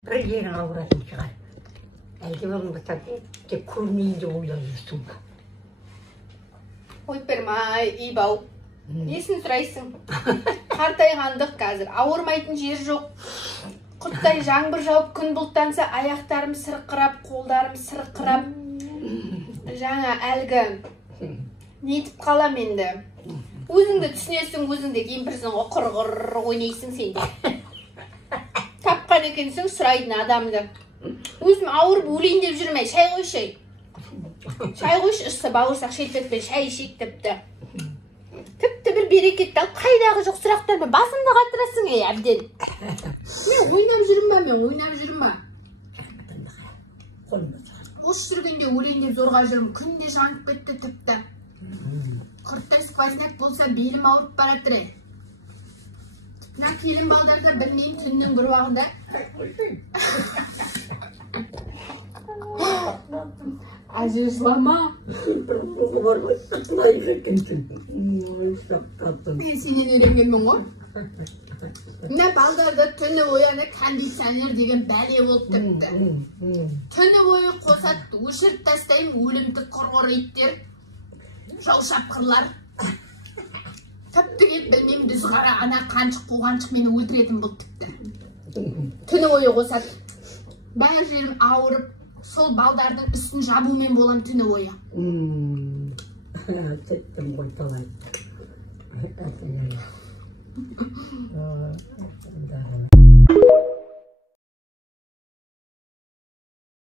бір жерің ауыратын шығар. Әлде болмаса тек көрмейін деп ойлап жүрсің ба? Ойпырмай, Ибау. Несін сұрайсың? Қартайғандық қазір. Ауырмайтын жер жоқ. Құрттай жаңбыр жауып күн бұлттанса, аяқтарым сырқырап, қолдарым сырқырап. Жаңа әлгі нетіп қалам енді. Өзіңді түсінесің, өзіңді кемпірсің, құрғыр ойнайсың сен де. Тапқан екенсің сұрайтын адамды. Өзім ауырып өлейін деп жүрмей, шай қойшы. Шай қойшы, ұсты бауырсақ шелпекпен шай ішейік тіпті. Тіпті бір берекетті ал, қайдағы жоқ сұрақтармен басымды қатырасың әбден. Мен ойнап жүрмін ба? Ош жүргенде өлейін деп зорға жүрім, күнде жанып кетті тіпті. Құрттай сквозняк болса белім ауырып баратыр. Мына келін балдарда білмеймін түннің бір уағында. Әже жылама. Мен сенен үйренгенмін ғой. Мына балдарда түні бойы кондиционер деген бәле болып тіпті. Түні бойы қосады, өшіріп тастаймын өлімді құрғыр иттер, жау шапқырлар. Тіпті кеп білмеймін біз қара ана қаншық қуғаншық мені өлтіретін бұл тіпті. Түні бойы қосады. Бәр жерім ауырып, сол балдардың үстін жабумен болам түні бойы. Сеттім ғой талай.